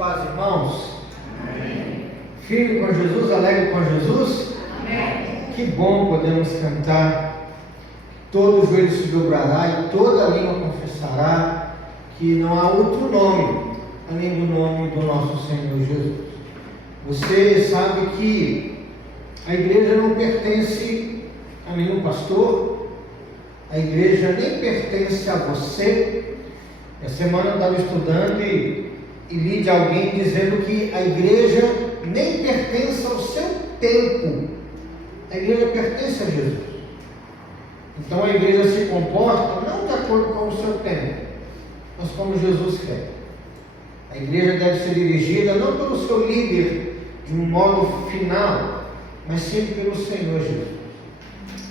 paz, irmãos. Amém. Firme com Jesus, alegre com Jesus. Amém. Que bom podemos cantar todo joelho se dobrará e toda língua confessará que não há outro nome além do nome do nosso Senhor Jesus. Você sabe que a igreja não pertence a nenhum pastor, a igreja nem pertence a você. Essa semana eu estava estudando e li de alguém dizendo que a igreja nem pertence ao seu tempo, a igreja pertence a Jesus. Então a igreja se comporta não de acordo com o seu tempo, mas como Jesus quer. A igreja deve ser dirigida não pelo seu líder de um modo final, mas sim pelo Senhor Jesus.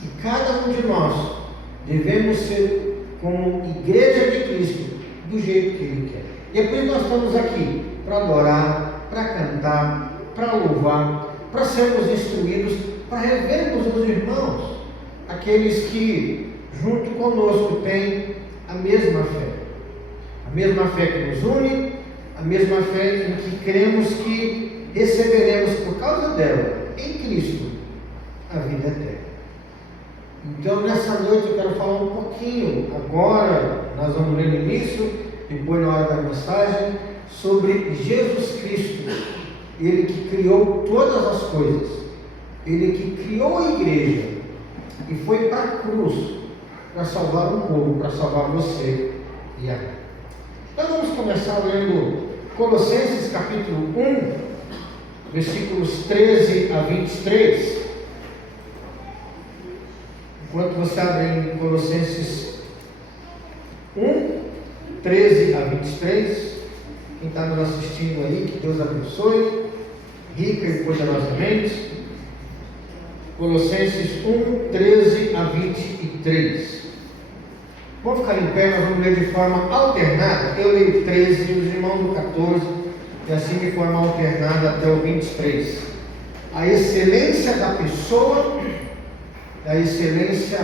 E cada um de nós devemos ser como igreja de Cristo, do jeito que Ele quer. E é por isso que nós estamos aqui, para adorar, para cantar, para louvar, para sermos instruídos, para revermos os irmãos, aqueles que junto conosco têm a mesma fé que nos une, a mesma fé em que cremos que receberemos por causa dela, em Cristo, a vida eterna. Então nessa noite eu quero falar um pouquinho, agora nós vamos ler no início, depois na hora da mensagem, sobre Jesus Cristo, Ele que criou todas as coisas, Ele que criou a igreja e foi para a cruz para salvar um povo, para salvar você e a mim. Então vamos começar lendo Colossenses capítulo 1, versículos 13 a 23. Enquanto você abre em Colossenses 1, 13 a 23, quem está nos assistindo aí, que Deus abençoe, rica e poderosamente. Colossenses 1, 13 a 23. Vamos ficar em pé, nós vamos ler de forma alternada. Eu leio 13 e os irmãos do 14, e assim de forma alternada até o 23. A excelência da pessoa, a excelência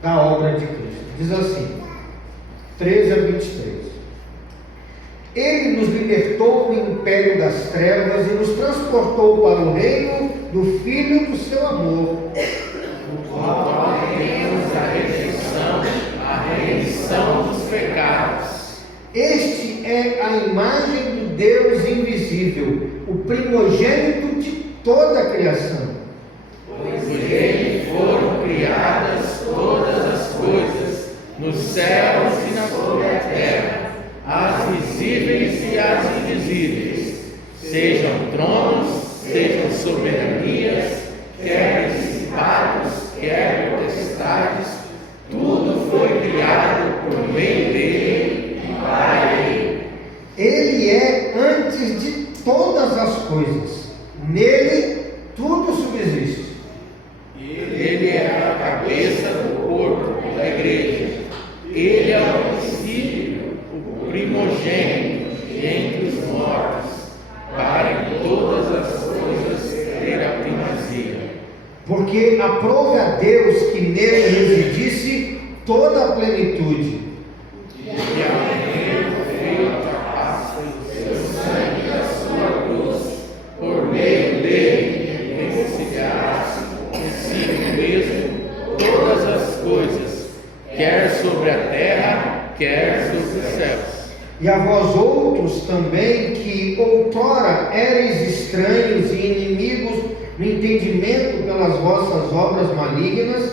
da obra de Cristo. Diz assim, 13 a 23. Ele nos libertou do império das trevas e nos transportou para o reino do Filho do seu amor, no qual temos a remissão dos pecados. Este é a imagem do Deus invisível, o primogênito de toda a criação. Pois nele foram criadas todas as coisas, nos céus e sobre a terra, as visíveis e as invisíveis, sejam tronos, sejam soberanias, quer principados, quer potestades, tudo foi criado por meio dele e para ele. Ele é antes de todas as coisas, nele tudo subsiste. Ele é a cabeça do corpo da igreja. Ele é o princípio, o primogênito entre os mortos, para em todas as coisas ter a primazia. Porque aprove a Deus que nele residisse toda a plenitude. E havendo feito a paz pelo seu sangue e a sua cruz, por meio dele reconciliasse consigo mesmo todas as coisas, quer sobre a terra, quer sobre os céus. E a vós outros também, que outrora erais estranhos e inimigos no entendimento pelas vossas obras malignas,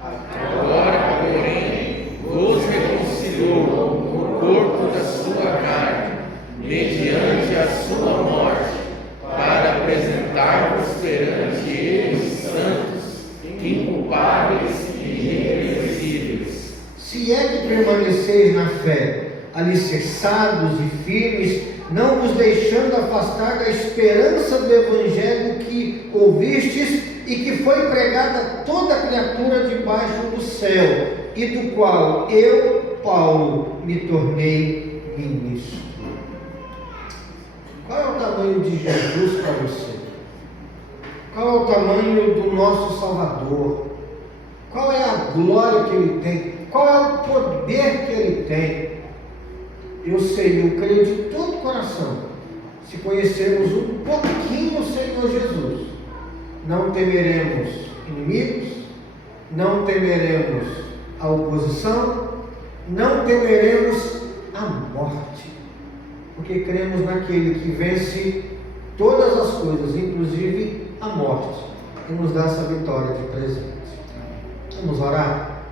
agora, porém, vos reconciliou no corpo da sua carne, mediante a sua morte, para apresentar-vos perante ele santos, inculpáveis e irrepreensíveis. se é que permaneceis na fé, alicerçados e firmes, não vos deixando afastar da esperança do Evangelho que ouvistes e que foi pregada a toda criatura debaixo do céu, e do qual eu, Paulo, me tornei ministro. Qual é o tamanho de Jesus para você? Qual é o tamanho do nosso Salvador? Qual é a glória que Ele tem? Qual é o poder que Ele tem? Eu sei, eu creio de todo o coração, se conhecermos um pouquinho o Senhor Jesus, não temeremos inimigos, não temeremos a oposição, não temeremos a morte, porque cremos naquele que vence todas as coisas, inclusive a morte, e nos dá essa vitória de presente. Vamos orar?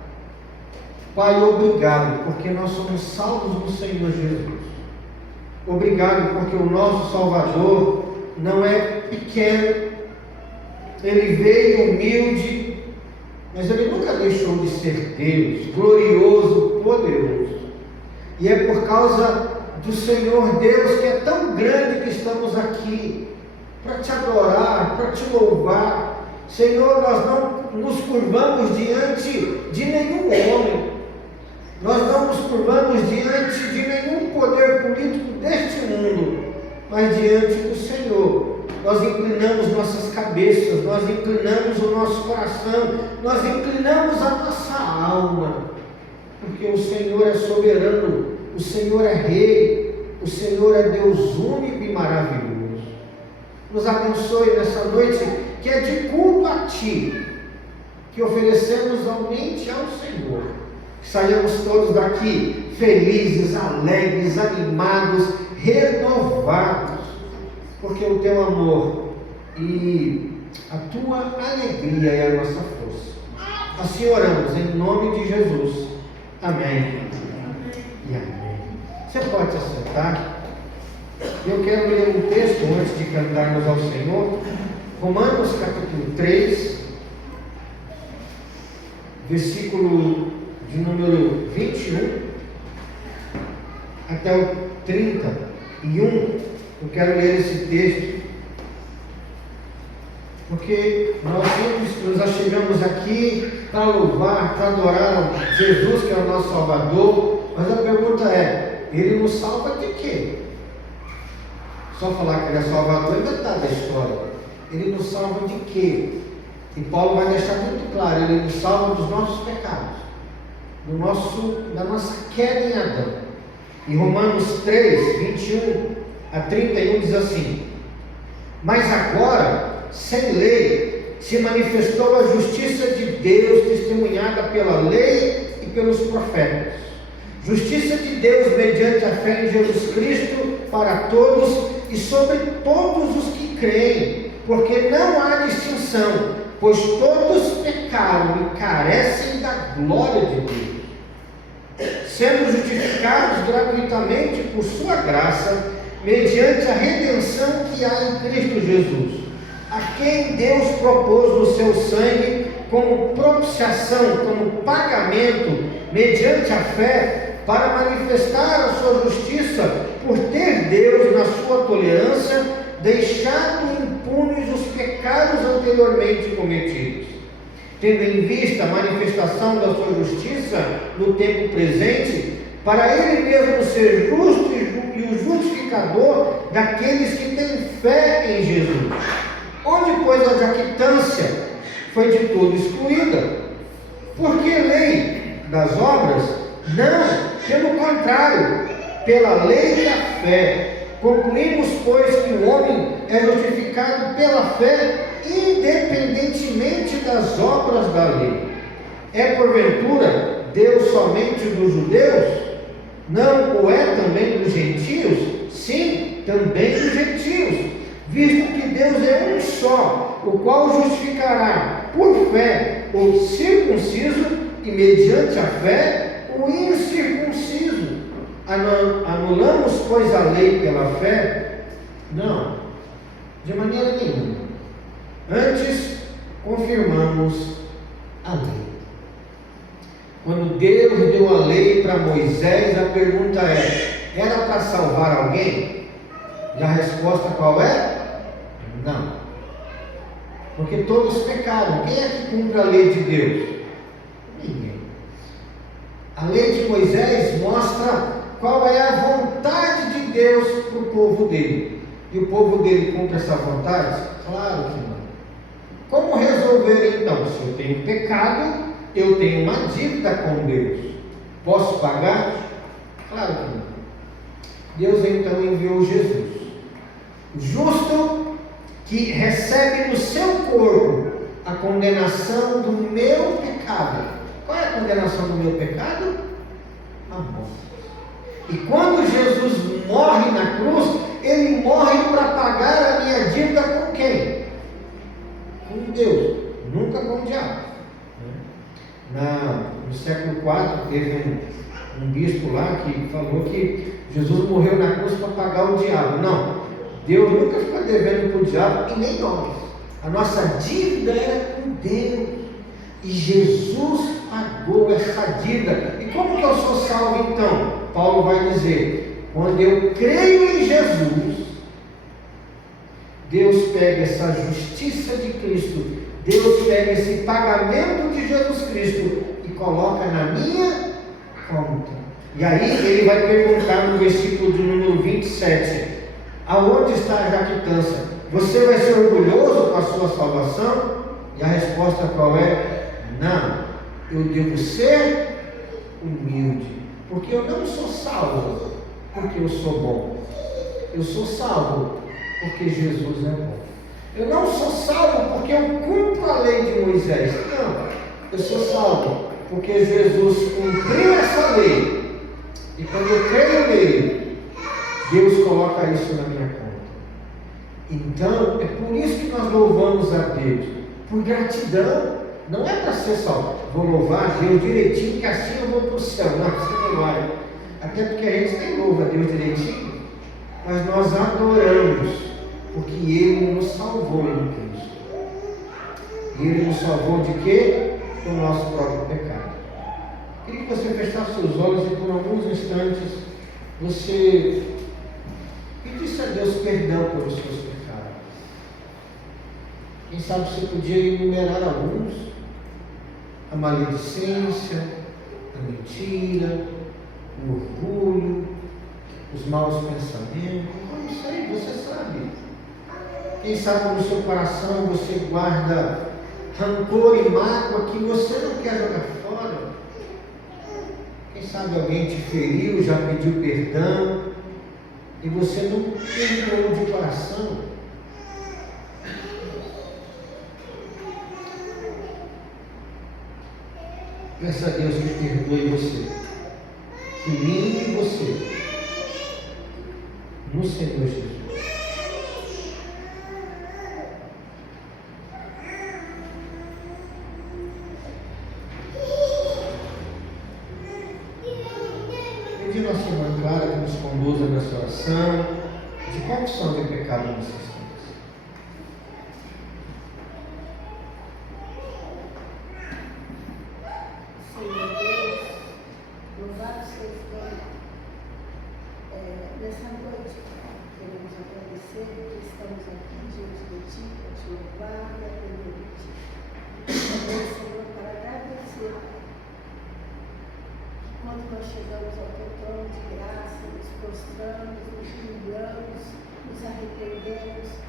Pai, obrigado, porque nós somos salvos do Senhor Jesus. Obrigado, porque o nosso Salvador não é pequeno, Ele veio humilde, mas Ele nunca deixou de ser Deus, glorioso, poderoso. E é por causa do Senhor Deus, que é tão grande, que estamos aqui para te adorar, para te louvar. Senhor, nós não nos curvamos diante de nenhum homem, nós não nos curvamos diante de nenhum poder político deste mundo, mas diante do Senhor. Nós inclinamos nossas cabeças, nós inclinamos o nosso coração, nós inclinamos a nossa alma, porque o Senhor é soberano, o Senhor é Rei, o Senhor é Deus único e maravilhoso. Nos abençoe nessa noite, que é de culto a Ti, que oferecemos somente ao Senhor, que saiamos todos daqui felizes, alegres, animados, renovados, porque o Teu amor e a Tua alegria é a nossa força. Assim oramos, em nome de Jesus. Amém e amém. Você pode se assentar. Eu quero ler um texto antes de cantarmos ao Senhor. Romanos capítulo 3, versículo de número 21 até o 31. Eu quero ler esse texto, porque nós sempre nos achegamos aqui para louvar, para adorar a Jesus, que é o nosso Salvador. Mas a pergunta é: Ele nos salva de quê? Só falar que Ele é Salvador é metade da história. Ele nos salva de quê? E Paulo vai deixar muito claro: Ele nos salva dos nossos pecados, da nossa queda em Adão. Em Romanos 3, 21 a 31 diz assim: mas agora, sem lei, se manifestou a justiça de Deus, testemunhada pela lei e pelos profetas. Justiça de Deus mediante a fé em Jesus Cristo para todos e sobre todos os que creem, porque não há distinção, pois todos pecaram e carecem da glória de Deus, sendo justificados gratuitamente por sua graça, mediante a redenção que há em Cristo Jesus, a quem Deus propôs o seu sangue como propiciação, como pagamento, mediante a fé, para manifestar a sua justiça, por ter Deus, na sua tolerância, deixado impunes os pecados anteriormente cometidos, tendo em vista a manifestação da sua justiça no tempo presente, para Ele mesmo ser justo e o justificador daqueles que têm fé em Jesus. Onde, pois, a jactância foi de todo excluída? Porque lei das obras? Não, pelo contrário, pela lei da fé. Concluímos, pois, que o homem é justificado pela fé, independentemente das obras da lei. É, porventura, Deus somente dos judeus? Não o é também dos gentios? Sim, também dos gentios, visto que Deus é um só, o qual justificará por fé o circunciso e mediante a fé o incircunciso. Anulamos, pois, a lei pela fé? Não, de maneira nenhuma. Antes, confirmamos a lei. Quando Deus deu a lei para Moisés, a pergunta era para salvar alguém? E a resposta qual é? Não. Porque todos pecaram. Quem é que cumpre a lei de Deus? Ninguém. A lei de Moisés mostra qual é a vontade de Deus para o povo dele. E o povo dele cumpre essa vontade? Claro que não. Como resolver então? Se eu tenho pecado, eu tenho uma dívida com Deus. Posso pagar? Claro que não. Deus então enviou Jesus, justo, que recebe no seu corpo a condenação do meu pecado pecado. Qual é a condenação do meu pecado? A morte. E quando Jesus morre na cruz, ele morre para pagar a minha dívida com quem? Com Deus, nunca com o diabo. No século IV, teve um bispo lá que falou que Jesus morreu na cruz para pagar o diabo. Não, Deus nunca fica devendo para o diabo e nem nós. A nossa dívida era com Deus. E Jesus pagou essa dívida. E como que eu sou salvo então? Paulo vai dizer, quando eu creio em Jesus, Deus pega essa justiça de Cristo, Deus pega esse pagamento de Jesus Cristo e coloca na minha conta. E aí ele vai perguntar no versículo de número 27, aonde está a jactância? Você vai ser orgulhoso com a sua salvação? E a resposta qual é? Não, eu devo ser humilde, porque eu não sou salvo porque eu sou bom, eu sou salvo porque Jesus é bom. Eu não sou salvo porque eu cumpro a lei de Moisés, não, eu sou salvo porque Jesus cumpriu essa lei, e quando eu creio nele, Deus coloca isso na minha conta. Então, é por isso que nós louvamos a Deus, por gratidão. Não é para ser salvo, vou louvar a Deus direitinho, que assim eu vou para o céu. Não, você não vai. Até porque a gente nem louva a Deus direitinho, mas nós adoramos, porque Ele nos salvou em Cristo. E Ele nos salvou de quê? Do nosso próprio pecado. Queria que você fechasse seus olhos e por alguns instantes você pedisse a Deus perdão pelos seus pecados. Quem sabe você podia enumerar alguns: a maledicência, a mentira, o orgulho, os maus pensamentos. Eu não sei, você sabe. Quem sabe no seu coração você guarda rancor e mágoa que você não quer jogar fora. Quem sabe alguém te feriu, já pediu perdão e você não perdoou de coração. Peça a Deus que perdoe você, que limpe você no Senhor Jesus. Pedir nossa irmã Clara que nos conduza nessa oração de confissão de pecado nesses tempos. Nessa noite, queremos agradecer que estamos aqui diante de Ti, para Te louvar e aprender de Ti. Senhor, para agradecer que quando nós chegamos ao Teu trono de graça, nos prostramos, nos humilhamos, nos arrependemos,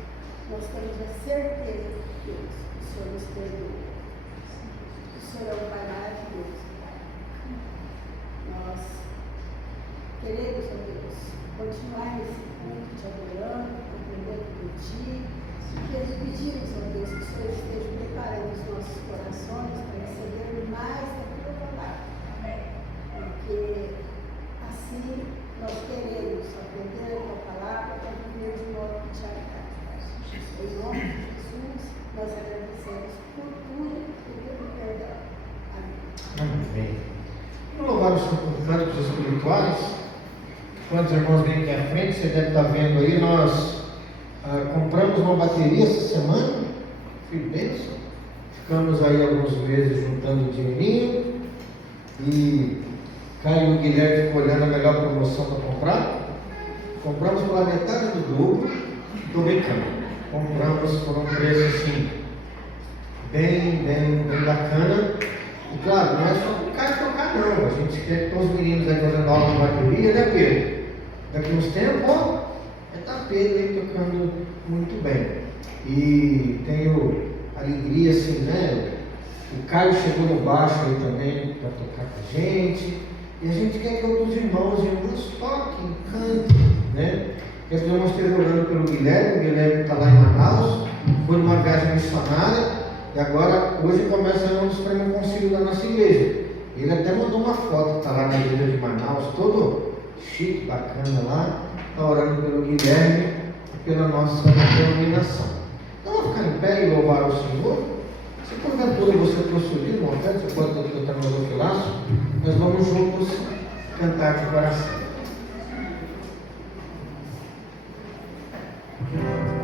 nós temos a certeza de Deus, que o Senhor nos perdoa. O Senhor é um Pai maravilhoso. Nós queremos, ó Deus, continuar nesse culto, te adorando, aprendendo por Ti, e pedimos, ó Deus, que o Senhor esteja preparando os nossos corações para receber mais da Tua palavra. Porque assim nós queremos aprender a Tua palavra para viver de modo que Te agrada. Em nome de Jesus, nós agradecemos por tudo e pelo perdão. Amém. Amém. Vamos louvar os cânticos espirituais. Quantos irmãos vêm aqui à frente, você deve estar vendo aí, nós compramos uma bateria essa semana, foi bênção. Ficamos aí alguns meses juntando dinheirinho e Caio e o Guilherme ficam olhando a melhor promoção para comprar. Compramos pela metade do dobro, estou brincando. Compramos por um preço assim, bem bacana. E claro, não é só para o Caio tocar não, a gente quer que todos os meninos aí fazendo aula de bateria, né Pedro? Daqui uns tempos, ó, vai estar Pedro aí tocando muito bem. E tenho alegria assim, né? O Caio chegou no baixo aí também para tocar com a gente. E a gente quer que outros irmãos e irmãs toquem, cantem, né? E as irmãs estejam orando pelo Guilherme. O Guilherme está lá em Manaus, foi numa viagem missionária. E agora, hoje começa um dos prêmios concílio da nossa igreja. Ele até mandou uma foto, está lá na igreja de Manaus, todo chique, bacana lá, está orando pelo Guilherme e pela nossa denominação. Então, vamos ficar em pé e louvar o Senhor. Se porventura você trouxe o livro, você pode ter que botar no meu filaço, nós vamos juntos cantar de coração. Glória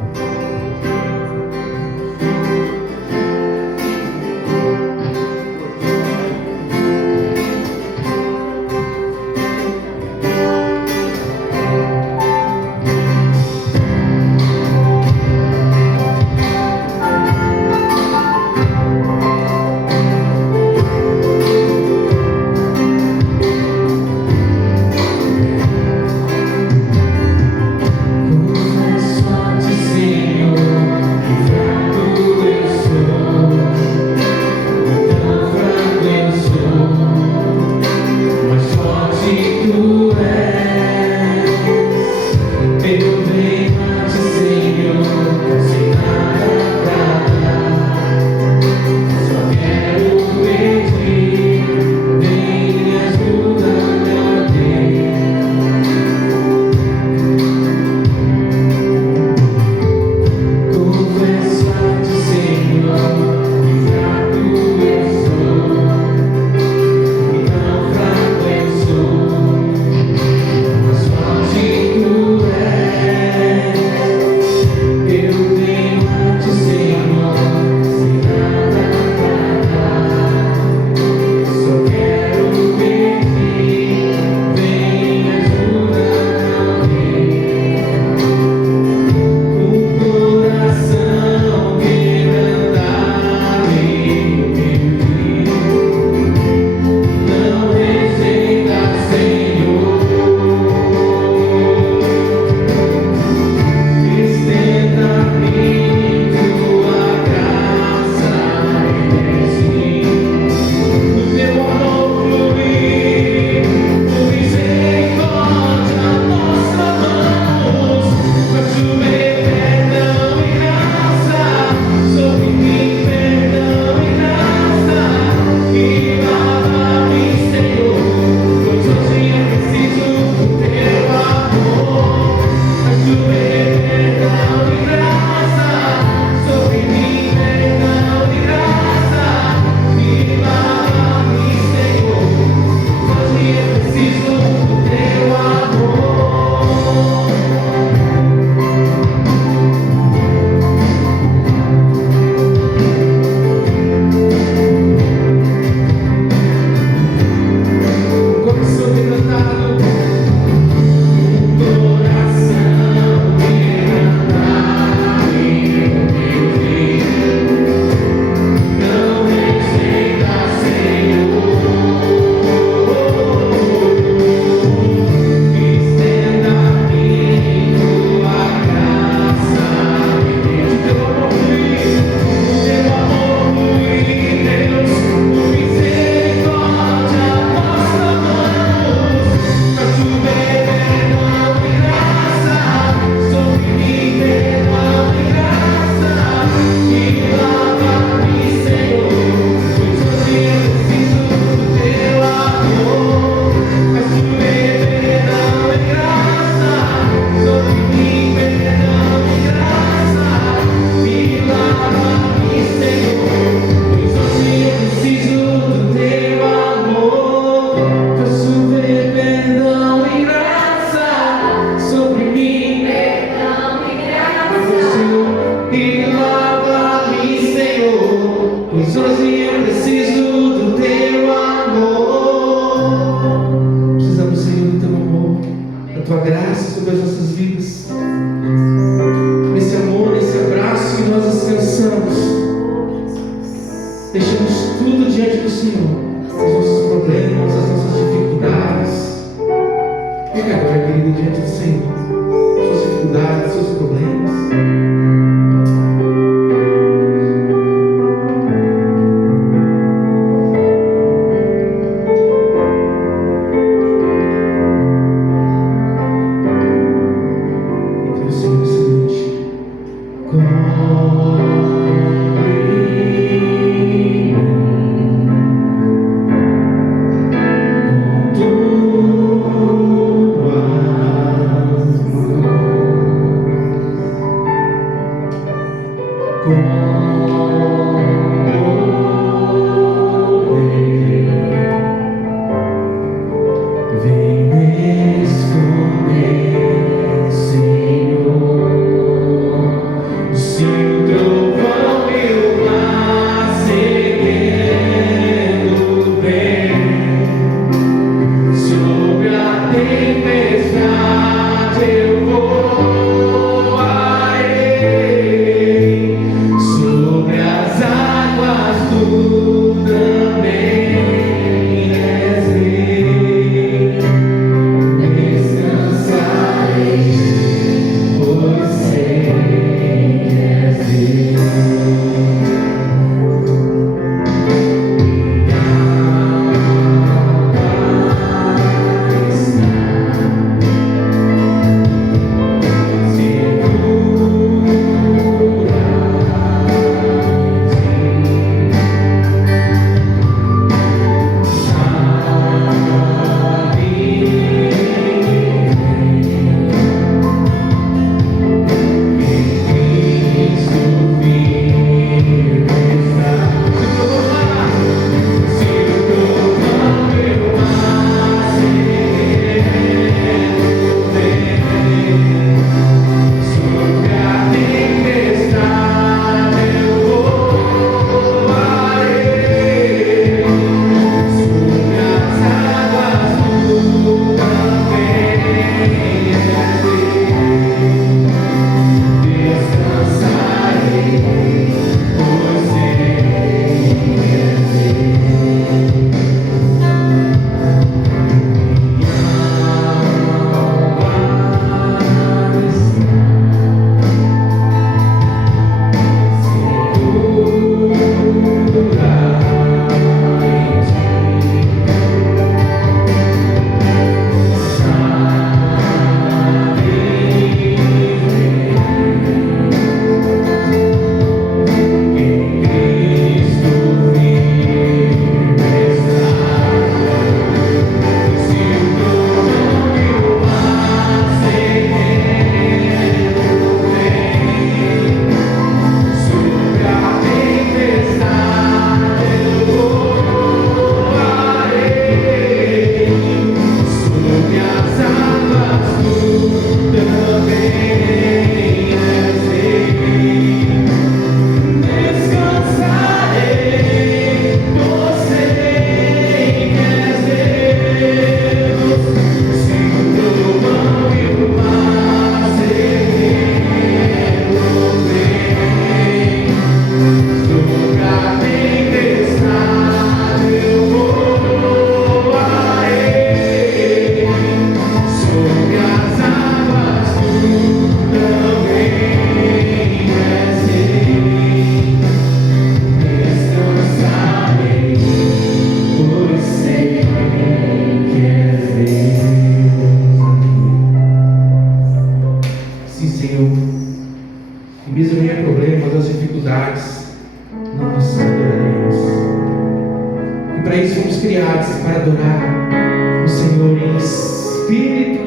adorar o Senhor em espírito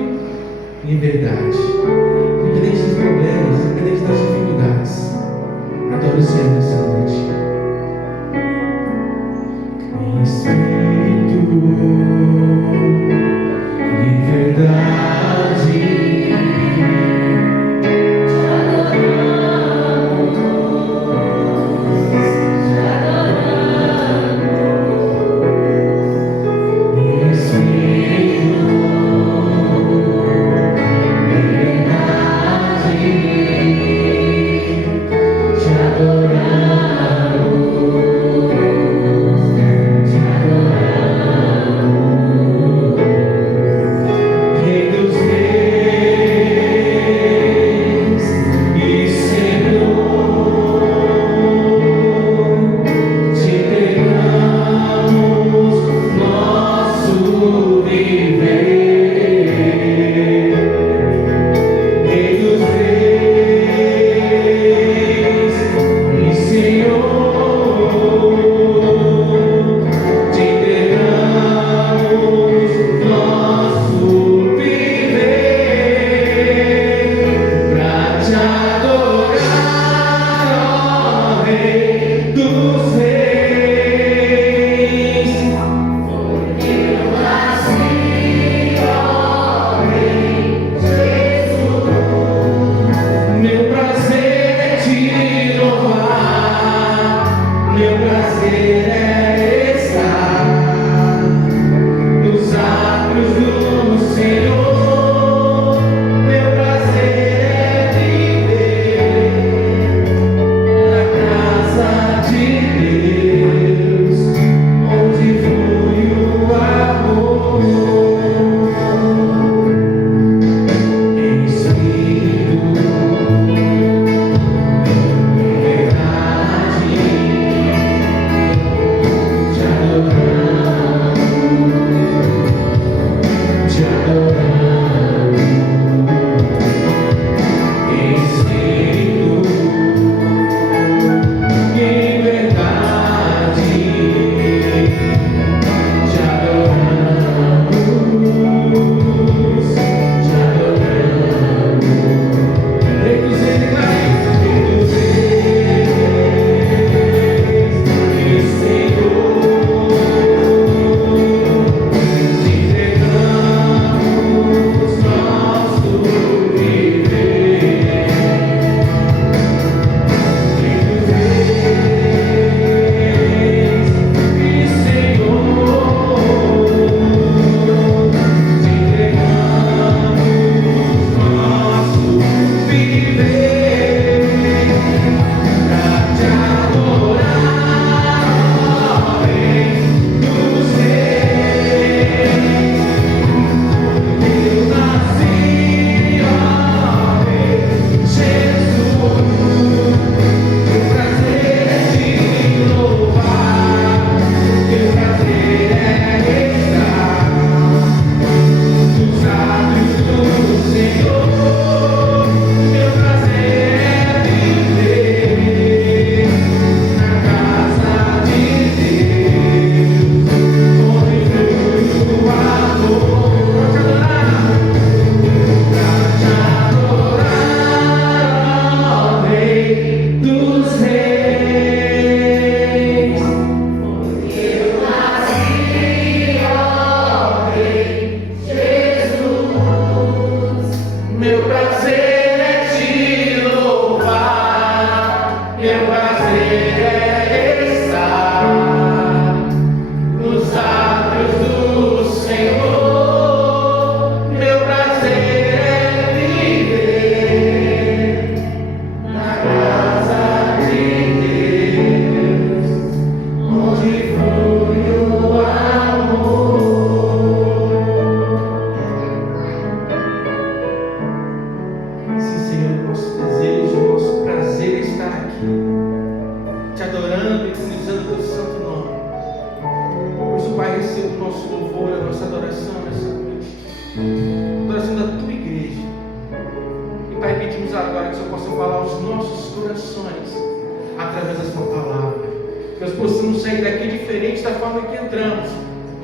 e em verdade. Independente dos problemas, independente das dificuldades. Adore o Senhor nessa noite. Em espírito e em verdade.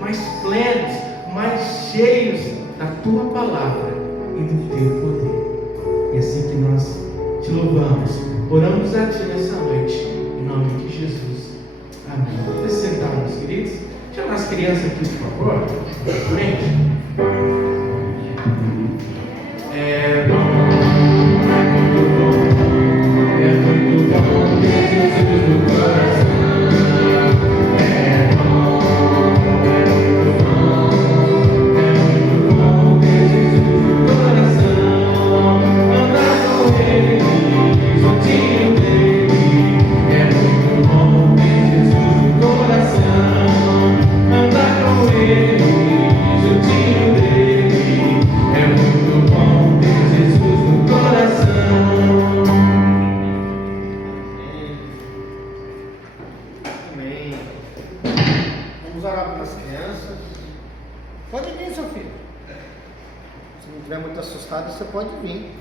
mais plenos, mais cheios da Tua palavra e do Teu poder. E assim que nós Te louvamos, oramos a Ti nessa noite, em nome de Jesus. Amém. Vamos sentar, meus queridos. Chama as crianças aqui, por favor. Amém. É muito bom ter Jesus no coração. É muito bom ter Jesus no coração. Andar com Ele, juntinho dele. É muito bom ter Jesus no coração. Andar com Ele, juntinho dele. É muito bom ter Jesus no coração. Amém. Vamos orar para as crianças. Pode vir, seu filho. Se não estiver muito assustado, você pode vir.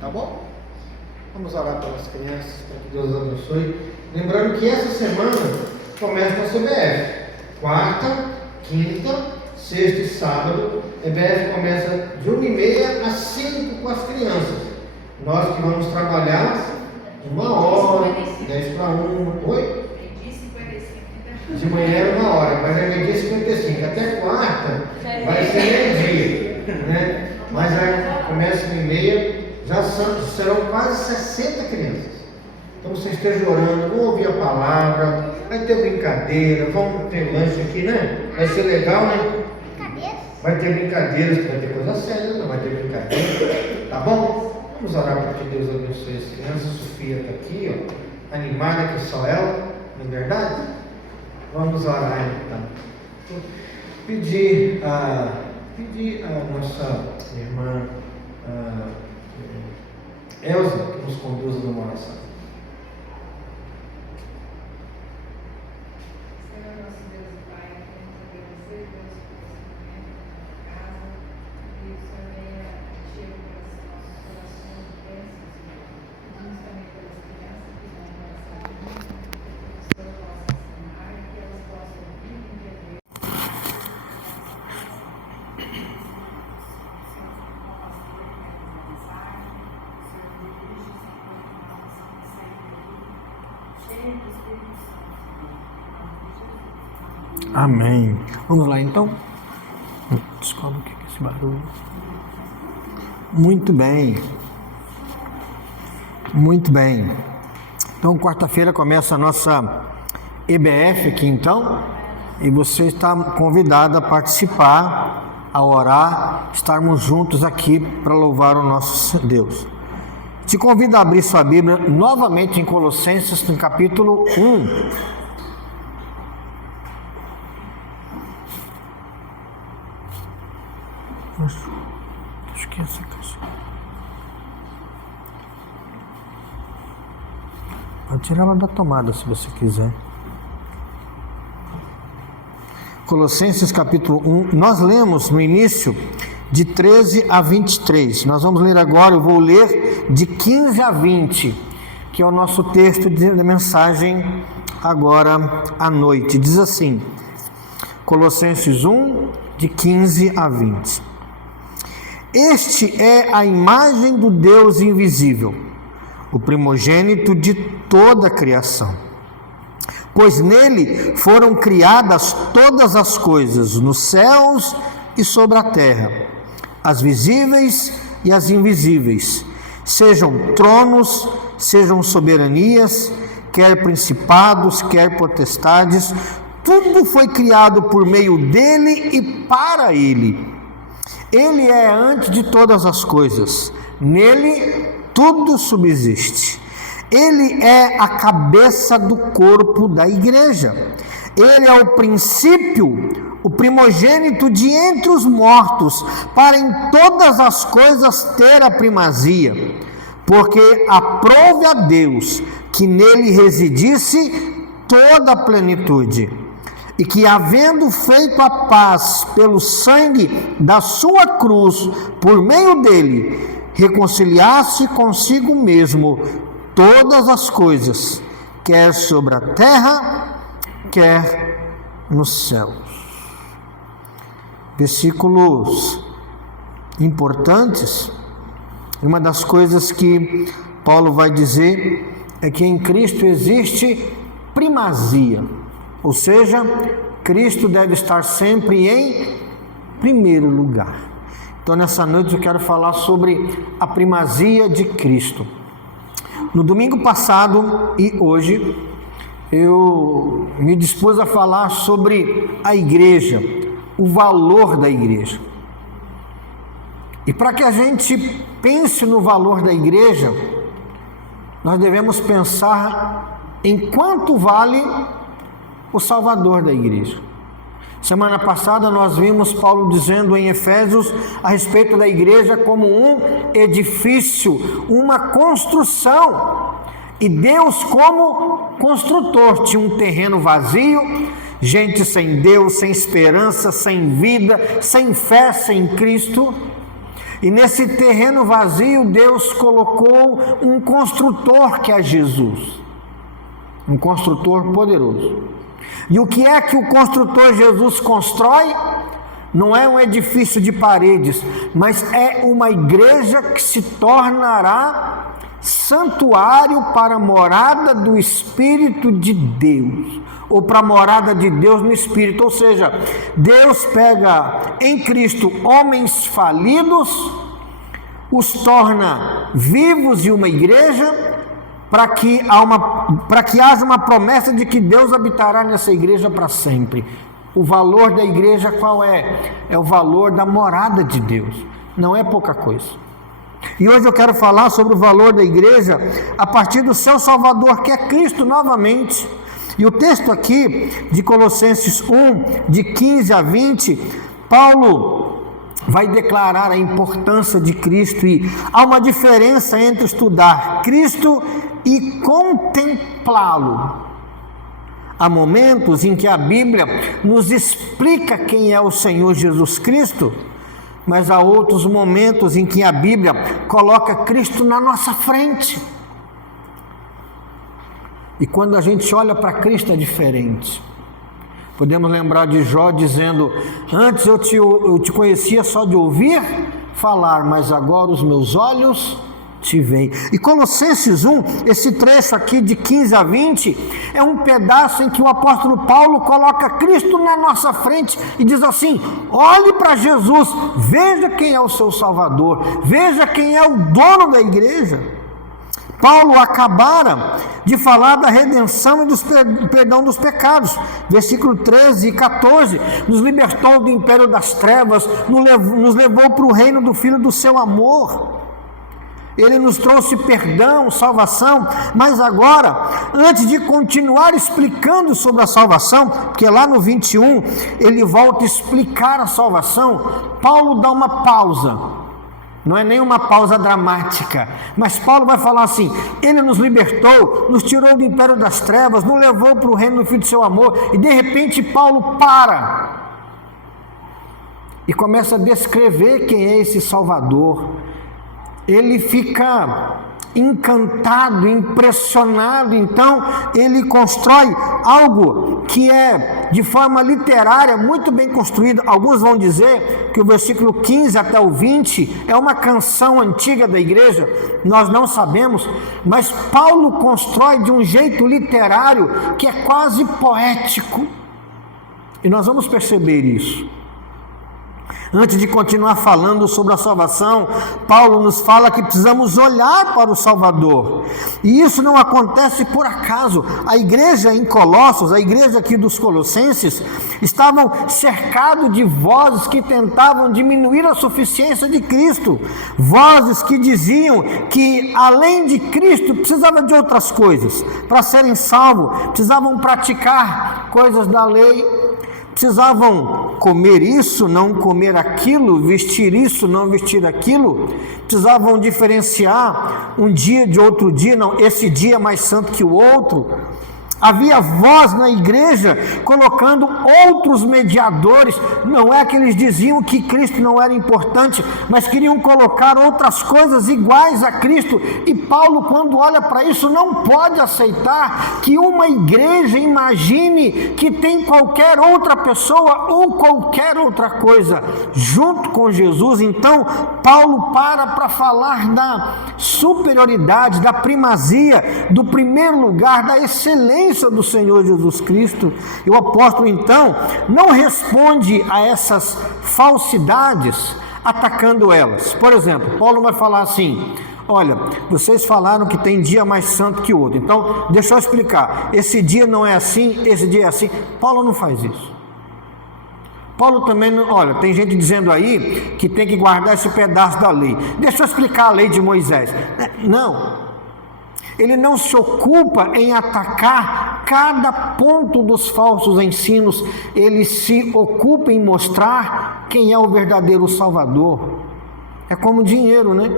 Tá bom? Vamos orar pelas crianças, para que Deus as abençoe. Lembrando que essa semana começa a CBF. Quarta, quinta, sexta e sábado. A EBF começa de 1h30 às 5 com as crianças. Nós que vamos trabalhar 1h, 10 para 1. Oi? De manhã era 1h, mas é meio-dia 55. Até quarta vai ser meio-dia, né? Mas aí começa 1h30, já serão quase 60 crianças. Então você esteja orando, vão ouvir a palavra, vai ter brincadeira, vamos ter lanche aqui, né? Vai ser legal, né? Vai ter brincadeiras, vai ter coisa séria, não vai ter brincadeira, tá bom? Vamos orar para que Deus abençoe as crianças. A Sofia está aqui, ó, animada que só ela, não é verdade? Vamos orar então. Pedir a nossa irmã Elza que nos conduza numa oração. Senhor, nosso Deus e Pai, queremos agradecer, Deus, por esse momento na casa, que o Senhor venha encher o nossos corações de bênçãos, Senhor. Pedimos também pelas crianças que vão para essa vida, que o Senhor possa ensinar e que elas possam ouvir e entender. Amém. Vamos lá então. Descobre o que é esse barulho. Muito bem. Muito bem. Então, quarta-feira começa a nossa EBF aqui então. E você está convidado a participar, a orar, estarmos juntos aqui para louvar o nosso Deus. Te convido a abrir sua Bíblia novamente em Colossenses, no capítulo 1. Esqueça isso. Pode tirar ela da tomada se você quiser. Colossenses capítulo 1. Nós lemos no início de 13 a 23. Nós vamos ler agora, eu vou ler de 15 a 20, que é o nosso texto de mensagem agora à noite. Diz assim, Colossenses 1, de 15 a 20. Este é a imagem do Deus invisível, o primogênito de toda a criação. Pois nele foram criadas todas as coisas, nos céus e sobre a terra, as visíveis e as invisíveis, sejam tronos, sejam soberanias, quer principados, quer potestades, tudo foi criado por meio dele e para ele. Ele é antes de todas as coisas, nele tudo subsiste. Ele é a cabeça do corpo da igreja. Ele é o princípio, o primogênito de entre os mortos, para em todas as coisas ter a primazia, porque aprouve a Deus que nele residisse toda a plenitude, e que, havendo feito a paz pelo sangue da sua cruz, por meio dele, reconciliasse consigo mesmo todas as coisas, quer sobre a terra, quer nos céus. versículos importantes. Uma das coisas que Paulo vai dizer é que em Cristo existe primazia, ou seja, Cristo deve estar sempre em primeiro lugar. Então nessa noite eu quero falar sobre a primazia de Cristo. No domingo passado e hoje eu me dispus a falar sobre a igreja, o valor da igreja. E para que a gente pense no valor da igreja, nós devemos pensar em quanto vale o Salvador da igreja. Semana passada nós vimos Paulo dizendo em Efésios a respeito da igreja como um edifício, uma construção, e Deus como construtor. Tinha um terreno vazio, gente sem Deus, sem esperança, sem vida, sem fé, sem Cristo. E nesse terreno vazio Deus colocou um construtor, que é Jesus, um construtor poderoso. E o que é que o construtor Jesus constrói? Não é um edifício de paredes, mas é uma igreja que se tornará santuário para a morada do Espírito de Deus, ou para a morada de Deus no Espírito. Ou seja, Deus pega em Cristo homens falidos, os torna vivos em uma igreja, para que haja uma promessa de que Deus habitará nessa igreja para sempre. O valor da igreja qual é? É o valor da morada de Deus, não é pouca coisa. E hoje eu quero falar sobre o valor da igreja a partir do seu Salvador, que é Cristo novamente. E o texto aqui de Colossenses 1, de 15 a 20, Paulo vai declarar a importância de Cristo, e há uma diferença entre estudar Cristo e contemplá-lo. Há momentos em que a Bíblia nos explica quem é o Senhor Jesus Cristo, mas há outros momentos em que a Bíblia coloca Cristo na nossa frente. E quando a gente olha para Cristo é diferente. Podemos lembrar de Jó dizendo: antes eu te conhecia só de ouvir falar, mas agora os meus olhos te veem. E Colossenses 1, esse trecho aqui de 15 a 20, é um pedaço em que o apóstolo Paulo coloca Cristo na nossa frente e diz assim: olhe para Jesus, veja quem é o seu Salvador, veja quem é o dono da igreja. Paulo acabara de falar da redenção e do perdão dos pecados. Versículo 13 e 14, nos libertou do império das trevas, nos levou para o reino do Filho do seu amor. Ele nos trouxe perdão, salvação. Mas agora, antes de continuar explicando sobre a salvação, porque lá no 21 ele volta a explicar a salvação, Paulo dá uma pausa. Não é nenhuma pausa dramática, mas Paulo vai falar assim: ele nos libertou, nos tirou do império das trevas, nos levou para o reino do Filho do seu amor. E de repente Paulo para e começa a descrever quem é esse Salvador. Ele fica encantado, impressionado. Então ele constrói algo que é de forma literária muito bem construído. Alguns vão dizer que o versículo 15 até o 20 é uma canção antiga da igreja, nós não sabemos, mas Paulo constrói de um jeito literário que é quase poético, e nós vamos perceber isso. Antes de continuar falando sobre a salvação, Paulo nos fala que precisamos olhar para o Salvador. E isso não acontece por acaso. A igreja em Colossos, a igreja aqui dos Colossenses, estavam cercados de vozes que tentavam diminuir a suficiência de Cristo. Vozes que diziam que além de Cristo precisava de outras coisas. Para serem salvos, precisavam praticar coisas da lei, precisavam comer isso, não comer aquilo, vestir isso, não vestir aquilo, precisavam diferenciar um dia de outro dia, não, esse dia é mais santo que o outro. Havia voz na igreja colocando outros mediadores. Não é que eles diziam que Cristo não era importante, mas queriam colocar outras coisas iguais a Cristo. E Paulo, quando olha para isso, não pode aceitar que uma igreja imagine que tem qualquer outra pessoa ou qualquer outra coisa junto com Jesus. Então Paulo para falar da superioridade, da primazia, do primeiro lugar, da excelência do Senhor Jesus Cristo. E o apóstolo então não responde a essas falsidades atacando elas. Por exemplo, Paulo vai falar assim: olha, vocês falaram que tem dia mais santo que o outro, então deixa eu explicar, esse dia não é assim, esse dia é assim. Paulo não faz isso. Paulo também não, olha, tem gente dizendo aí que tem que guardar esse pedaço da lei, deixa eu explicar a lei de Moisés. Não, ele não se ocupa em atacar cada ponto dos falsos ensinos, ele se ocupa em mostrar quem é o verdadeiro Salvador. É como dinheiro, né?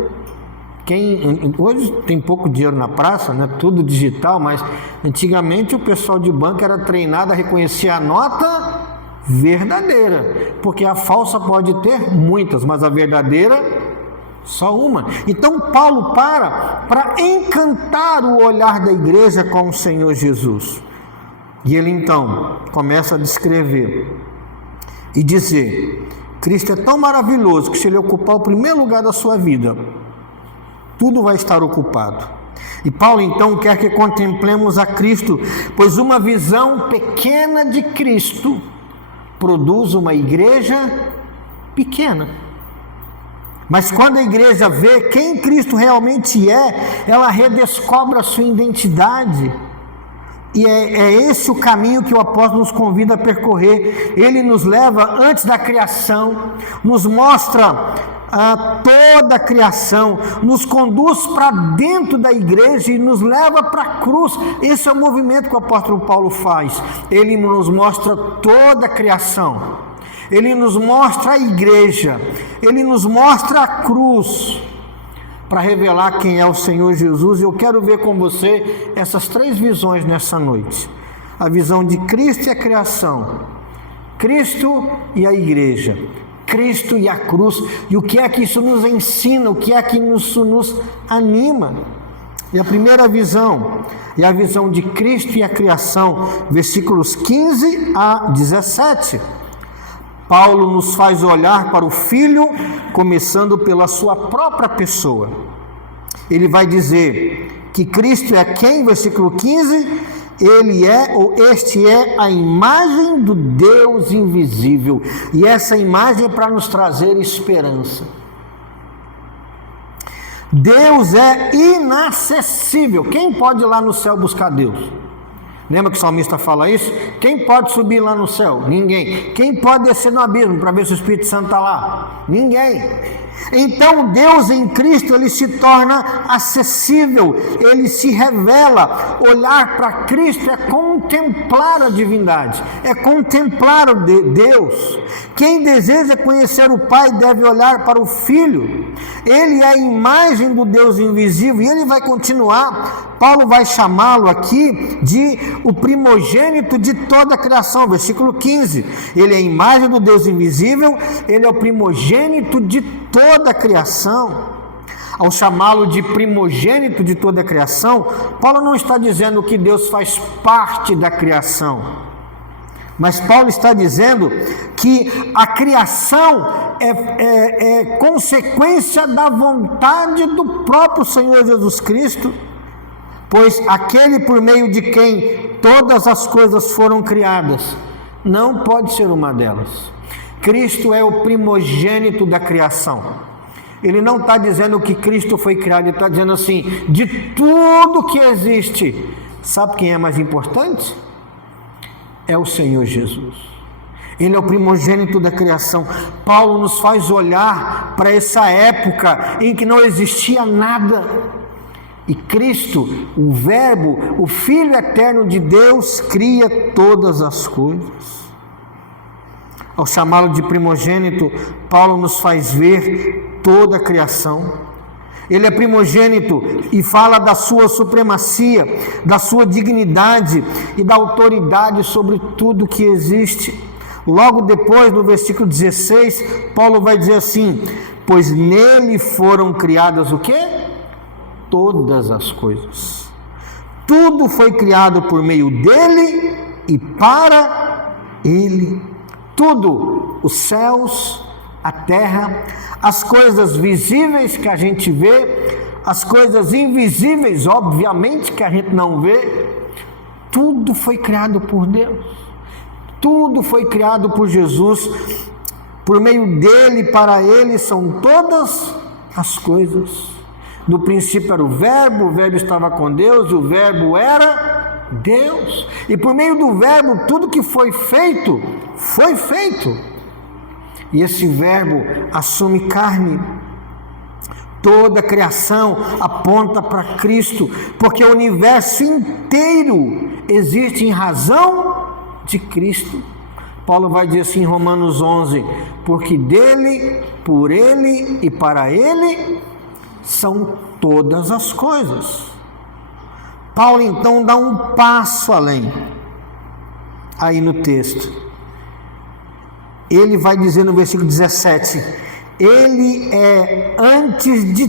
Hoje tem pouco dinheiro na praça, né? Tudo digital, mas antigamente o pessoal de banco era treinado a reconhecer a nota verdadeira, porque a falsa pode ter muitas, mas a verdadeira só uma. Então Paulo para encantar o olhar da igreja com o Senhor Jesus. E ele então começa a descrever e dizer: Cristo é tão maravilhoso que se ele ocupar o primeiro lugar da sua vida, tudo vai estar ocupado. E Paulo então quer que contemplemos a Cristo, pois uma visão pequena de Cristo produz uma igreja pequena. Mas quando a igreja vê quem Cristo realmente é, ela redescobre a sua identidade. E é esse o caminho que o apóstolo nos convida a percorrer. Ele nos leva antes da criação, nos mostra toda a criação, nos conduz para dentro da igreja e nos leva para a cruz. Esse é o movimento que o apóstolo Paulo faz. Ele nos mostra toda a criação, ele nos mostra a igreja, ele nos mostra a cruz, para revelar quem é o Senhor Jesus. E eu quero ver com você essas três visões nessa noite: a visão de Cristo e a criação, Cristo e a igreja, Cristo e a cruz. E o que é que isso nos ensina, o que é que isso nos anima? E a primeira visão é a visão de Cristo e a criação, versículos 15 a 17. Paulo nos faz olhar para o Filho, começando pela sua própria pessoa. Ele vai dizer que Cristo é quem? Versículo 15: ele é, ou este é, a imagem do Deus invisível. E essa imagem é para nos trazer esperança. Deus é inacessível. Quem pode ir lá no céu buscar Deus? Lembra que o salmista fala isso? Quem pode subir lá no céu? Ninguém. Quem pode descer no abismo para ver se o Espírito Santo está lá? Ninguém. Então Deus em Cristo, ele se torna acessível, ele se revela. Olhar para Cristo é contemplar a divindade, é contemplar o Deus. Quem deseja conhecer o Pai deve olhar para o Filho. Ele é a imagem do Deus invisível. E ele vai continuar. Paulo vai chamá-lo aqui de o primogênito de toda a criação, versículo 15. Ele é a imagem do Deus invisível, ele é o primogênito de toda a criação. Ao chamá-lo de primogênito de toda a criação, Paulo não está dizendo que Deus faz parte da criação, mas Paulo está dizendo que a criação é consequência da vontade do próprio Senhor Jesus Cristo, pois aquele por meio de quem todas as coisas foram criadas não pode ser uma delas. Cristo é o primogênito da criação. Ele não está dizendo que Cristo foi criado, ele está dizendo assim: de tudo que existe, sabe quem é mais importante? É o Senhor Jesus. Ele é o primogênito da criação. Paulo nos faz olhar para essa época em que não existia nada, e Cristo, o Verbo, o Filho eterno de Deus, cria todas as coisas. Ao chamá-lo de primogênito, Paulo nos faz ver toda a criação. Ele é primogênito e fala da sua supremacia, da sua dignidade e da autoridade sobre tudo que existe. Logo depois, no versículo 16, Paulo vai dizer assim: pois nele foram criadas o quê? Todas as coisas. Tudo foi criado por meio dele e para ele. Tudo, os céus, a terra, as coisas visíveis que a gente vê, as coisas invisíveis, obviamente, que a gente não vê, tudo foi criado por Deus. Tudo foi criado por Jesus. Por meio dele, para ele, são todas as coisas. No princípio era o verbo estava com Deus, e o verbo era Deus. E por meio do verbo, tudo que foi feito, foi feito. E esse verbo assume carne. Toda a criação aponta para Cristo, porque o universo inteiro existe em razão de Cristo. Paulo vai dizer assim em Romanos 11: porque dele, por ele e para ele são todas as coisas. Paulo então dá um passo além aí no texto. Ele vai dizer no versículo 17: ele é antes de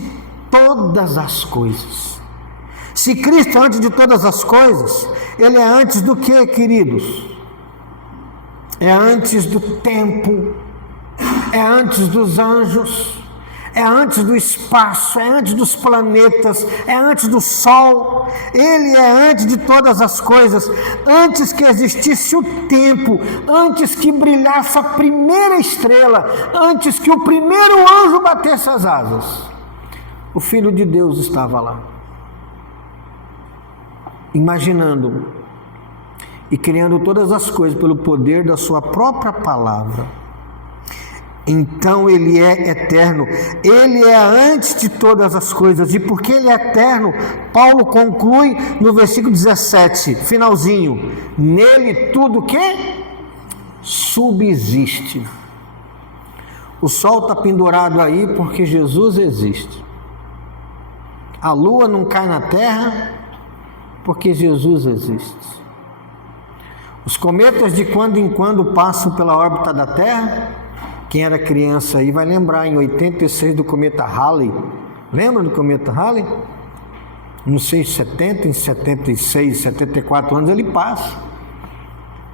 todas as coisas. Se Cristo é antes de todas as coisas, ele é antes do que, queridos? É antes do tempo, é antes dos anjos, é antes do espaço, é antes dos planetas, é antes do sol. Ele é antes de todas as coisas, antes que existisse o tempo, antes que brilhasse a primeira estrela, antes que o primeiro anjo batesse as asas. O Filho de Deus estava lá, imaginando e criando todas as coisas pelo poder da sua própria palavra. Então ele é eterno, ele é antes de todas as coisas, e porque ele é eterno, Paulo conclui no versículo 17, finalzinho: nele tudo que subsiste. O sol está pendurado aí porque Jesus existe. A lua não cai na terra porque Jesus existe. Os cometas de quando em quando passam pela órbita da Terra. Quem era criança aí vai lembrar em 86 do cometa Halley. Lembra do cometa Halley? Não sei, 70, em 76, 74 anos ele passa.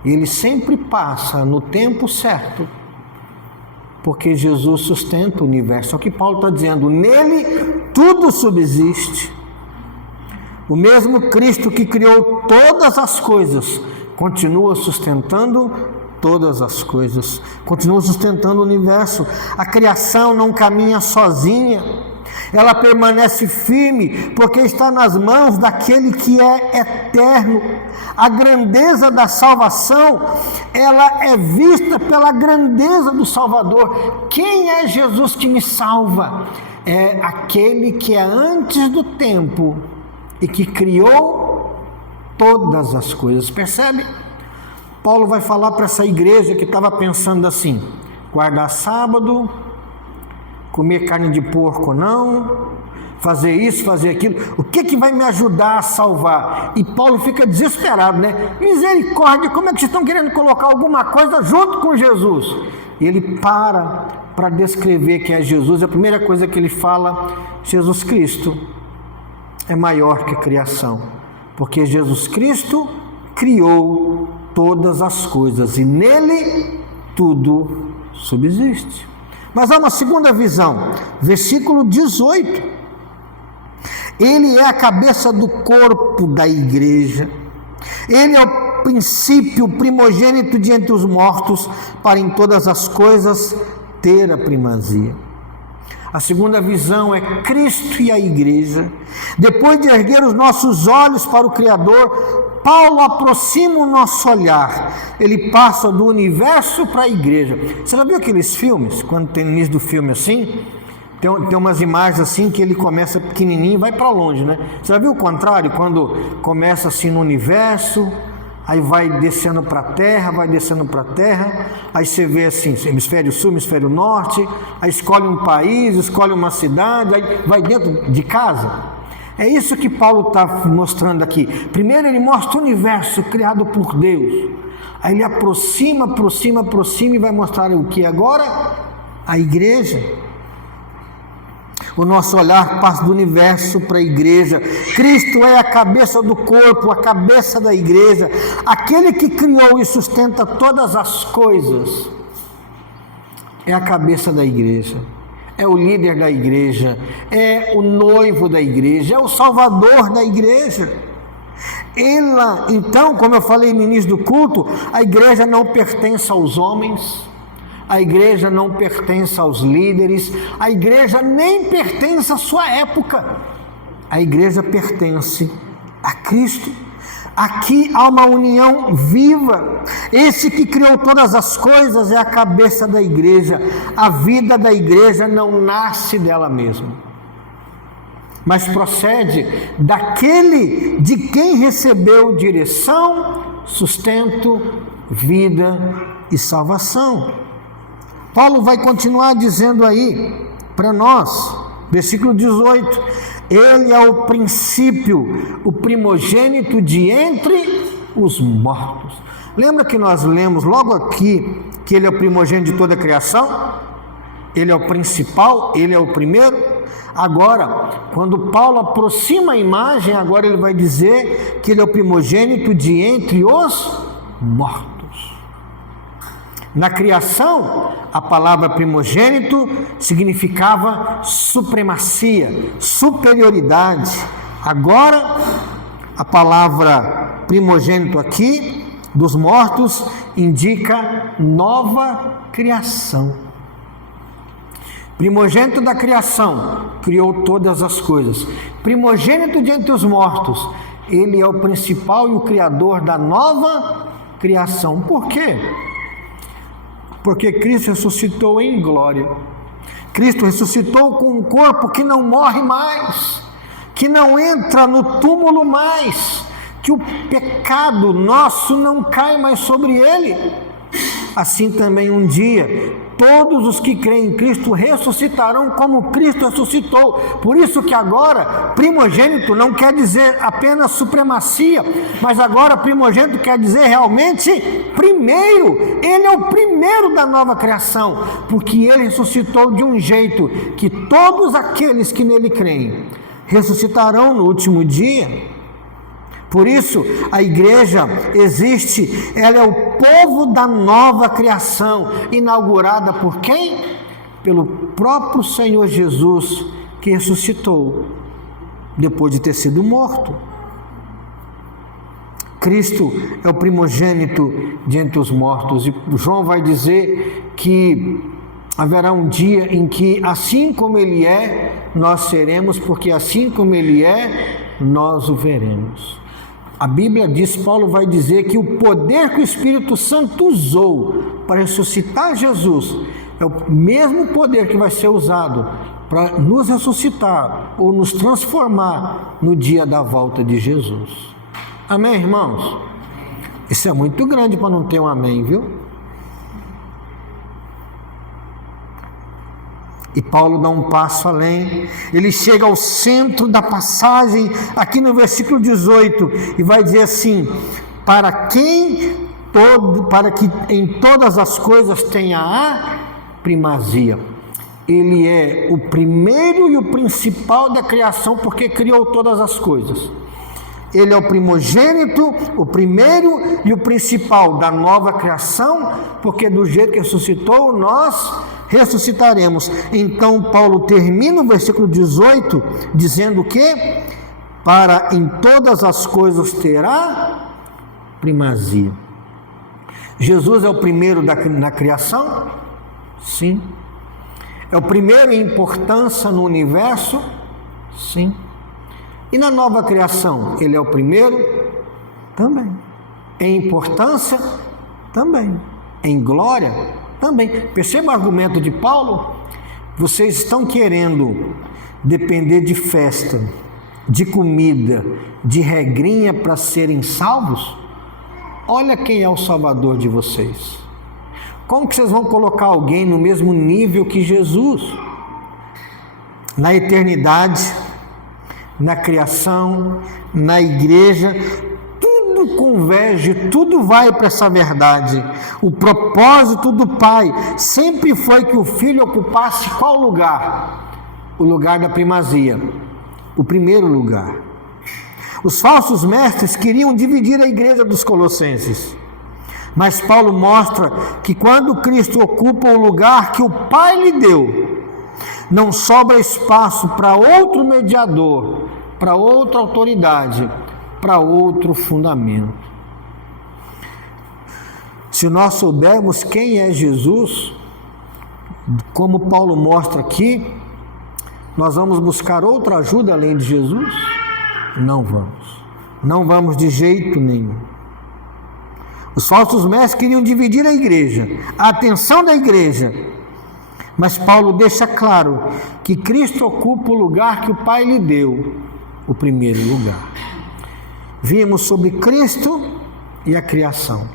E ele sempre passa no tempo certo, porque Jesus sustenta o universo. É o que Paulo está dizendo: nele tudo subsiste. O mesmo Cristo que criou todas as coisas continua sustentando todas as coisas, continua sustentando o universo. A criação não caminha sozinha, ela permanece firme, porque está nas mãos daquele que é eterno. A grandeza da salvação, ela é vista pela grandeza do Salvador. Quem é Jesus que me salva? É aquele que é antes do tempo e que criou todas as coisas. Percebe? Paulo vai falar para essa igreja que estava pensando assim: guardar sábado, comer carne de porco não, fazer isso, fazer aquilo, o que vai me ajudar a salvar? E Paulo fica desesperado, né? Misericórdia, como é que vocês estão querendo colocar alguma coisa junto com Jesus? E ele para descrever quem é Jesus. A primeira coisa que ele fala: Jesus Cristo é maior que a criação, porque Jesus Cristo criou todas as coisas e nele tudo subsiste. Mas há uma segunda visão, versículo 18: ele é a cabeça do corpo da igreja, ele é o princípio, o primogênito de entre os mortos, para em todas as coisas ter a primazia. A segunda visão é Cristo e a igreja. Depois de erguer os nossos olhos para o Criador, Paulo aproxima o nosso olhar. Ele passa do universo para a igreja. Você já viu aqueles filmes, quando tem no início do filme assim? Tem umas imagens assim que ele começa pequenininho e vai para longe, né? Você já viu o contrário? Quando começa assim no universo, aí vai descendo para a terra, aí você vê assim, hemisfério sul, hemisfério norte, aí escolhe um país, escolhe uma cidade, aí vai dentro de casa. É isso que Paulo está mostrando aqui. Primeiro ele mostra o universo criado por Deus, aí ele aproxima e vai mostrar o que agora? A igreja. O nosso olhar passa do universo para a igreja. Cristo é a cabeça do corpo, a cabeça da igreja, aquele que criou e sustenta todas as coisas. É a cabeça da igreja, é o líder da igreja, é o noivo da igreja, é o salvador da igreja. Ela, então, como eu falei no início do culto, a igreja não pertence aos homens, a igreja não pertence aos líderes, a igreja nem pertence à sua época, a igreja pertence a Cristo. Aqui há uma união viva. Esse que criou todas as coisas é a cabeça da igreja. A vida da igreja não nasce dela mesma, mas procede daquele de quem recebeu direção, sustento, vida e salvação. Paulo vai continuar dizendo aí para nós, versículo 18: Ele é o princípio, o primogênito de entre os mortos. Lembra que nós lemos logo aqui que Ele é o primogênito de toda a criação? Ele é o principal, Ele é o primeiro. Agora, quando Paulo aproxima a imagem, agora ele vai dizer que Ele é o primogênito de entre os mortos. Na criação, a palavra primogênito significava supremacia, superioridade. Agora, a palavra primogênito aqui, dos mortos, indica nova criação. Primogênito da criação, criou todas as coisas. Primogênito de entre os mortos, ele é o principal e o criador da nova criação. Por quê? Porque Cristo ressuscitou em glória. Cristo ressuscitou com um corpo que não morre mais, que não entra no túmulo mais, que o pecado nosso não cai mais sobre ele. Assim também um dia todos os que creem em Cristo ressuscitarão como Cristo ressuscitou. Por isso que agora primogênito não quer dizer apenas supremacia, mas agora primogênito quer dizer realmente primeiro. Ele é o primeiro da nova criação, porque ele ressuscitou de um jeito que todos aqueles que nele creem ressuscitarão no último dia. Por isso, a igreja existe, ela é o povo da nova criação, inaugurada por quem? Pelo próprio Senhor Jesus, que ressuscitou, depois de ter sido morto. Cristo é o primogênito de entre os mortos, e João vai dizer que haverá um dia em que, assim como Ele é, nós seremos, porque assim como Ele é, nós o veremos. A Bíblia diz, Paulo vai dizer que o poder que o Espírito Santo usou para ressuscitar Jesus é o mesmo poder que vai ser usado para nos ressuscitar ou nos transformar no dia da volta de Jesus. Amém, irmãos? Isso é muito grande para não ter um amém, viu? E Paulo dá um passo além, ele chega ao centro da passagem, aqui no versículo 18, e vai dizer assim: para que em todas as coisas tenha a primazia. Ele é o primeiro e o principal da criação, porque criou todas as coisas. Ele é o primogênito, o primeiro e o principal da nova criação, porque do jeito que ressuscitou, nós ressuscitaremos. Então Paulo termina o versículo 18 dizendo que para em todas as coisas terá primazia. Jesus é o primeiro na criação? Sim. É o primeiro em importância no universo? Sim. E na nova criação, ele é o primeiro? Também. Em importância? Também. Em glória? Também. Perceba o argumento de Paulo? Vocês estão querendo depender de festa, de comida, de regrinha para serem salvos? olha quem é o Salvador de vocês. Como que vocês vão colocar alguém no mesmo nível que Jesus? Na eternidade, na criação, na igreja, tudo converge, tudo vai para essa verdade. O propósito do Pai sempre foi que o Filho ocupasse qual lugar? O lugar da primazia, o primeiro lugar. Os falsos mestres queriam dividir a igreja dos colossenses, mas Paulo mostra que quando Cristo ocupa o lugar que o Pai lhe deu, não sobra espaço para outro mediador, para outra autoridade, para outro fundamento. Se nós soubermos quem é Jesus, como Paulo mostra aqui, nós vamos buscar outra ajuda além de Jesus? Não vamos. Não vamos de jeito nenhum. Os falsos mestres queriam dividir a igreja, a atenção da igreja. Mas Paulo deixa claro que Cristo ocupa o lugar que o Pai lhe deu, o primeiro lugar. Vimos sobre Cristo e a criação,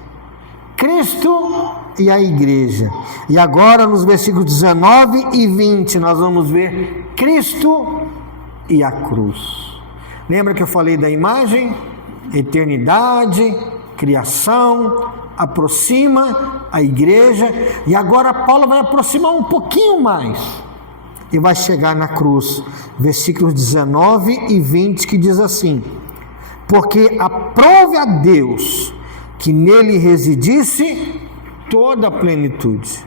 Cristo e a igreja. E agora nos versículos 19 e 20 nós vamos ver Cristo e a cruz. Lembra que eu falei da imagem? Eternidade, criação, aproxima a igreja, e agora Paulo vai aproximar um pouquinho mais e vai chegar na cruz, versículos 19 e 20, que diz assim: porque aprove a Deus que nele residisse toda a plenitude,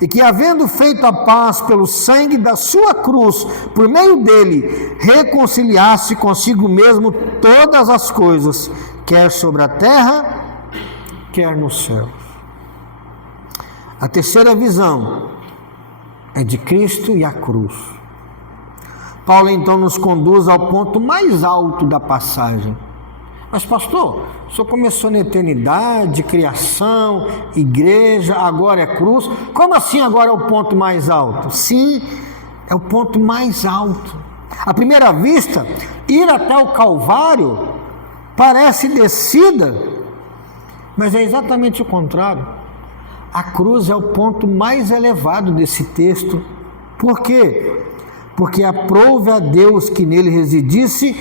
e que, havendo feito a paz pelo sangue da sua cruz, por meio dele, reconciliasse consigo mesmo todas as coisas, quer sobre a terra, quer nos céus. A terceira visão é de Cristo e a cruz. Paulo então nos conduz ao ponto mais alto da passagem. Mas pastor, o senhor começou na eternidade, criação, igreja, agora é cruz. Como assim agora é o ponto mais alto? Sim, é o ponto mais alto. À primeira vista, ir até o Calvário parece descida, mas é exatamente o contrário. A cruz é o ponto mais elevado desse texto. Por quê? Porque aprove a Deus que nele residisse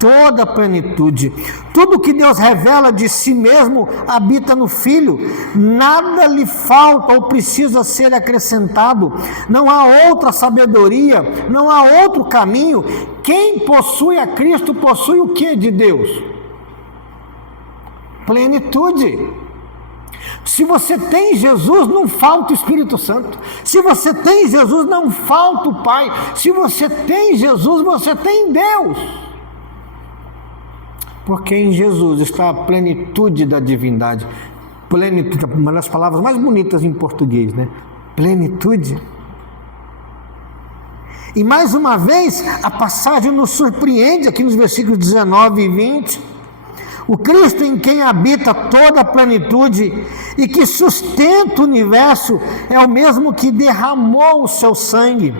toda a plenitude. Tudo que Deus revela de si mesmo habita no Filho. Nada lhe falta ou precisa ser acrescentado. Não há outra sabedoria, não há outro caminho. Quem possui a Cristo possui o que de Deus? Plenitude. Se você tem Jesus, não falta o Espírito Santo. Se você tem Jesus, não falta o Pai. Se você tem Jesus, você tem Deus. Porque em Jesus está a plenitude da divindade. Plenitude, uma das palavras mais bonitas em português, né? Plenitude. E mais uma vez, a passagem nos surpreende aqui nos versículos 19 e 20. O Cristo em quem habita toda a plenitude e que sustenta o universo é o mesmo que derramou o seu sangue.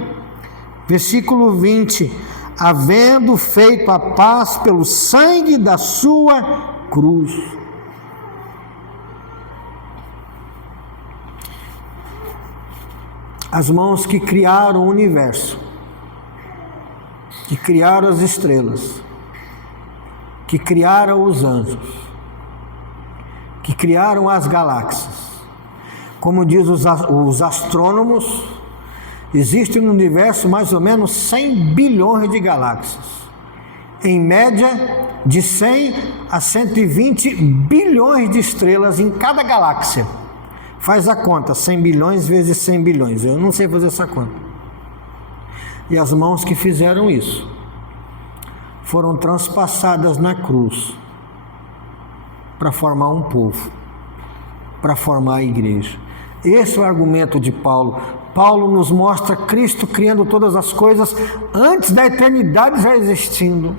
Versículo 20. Havendo feito a paz pelo sangue da sua cruz. As mãos que criaram o universo, que criaram as estrelas, que criaram os anjos, que criaram as galáxias. Como diz os astrônomos, existe no universo mais ou menos 100 bilhões de galáxias. Em média, de 100 a 120 bilhões de estrelas em cada galáxia. Faz a conta, 100 bilhões vezes 100 bilhões. Eu não sei fazer essa conta. E as mãos que fizeram isso foram transpassadas na cruz para formar um povo, para formar a igreja. Esse é o argumento de Paulo. Paulo nos mostra Cristo criando todas as coisas antes da eternidade já existindo,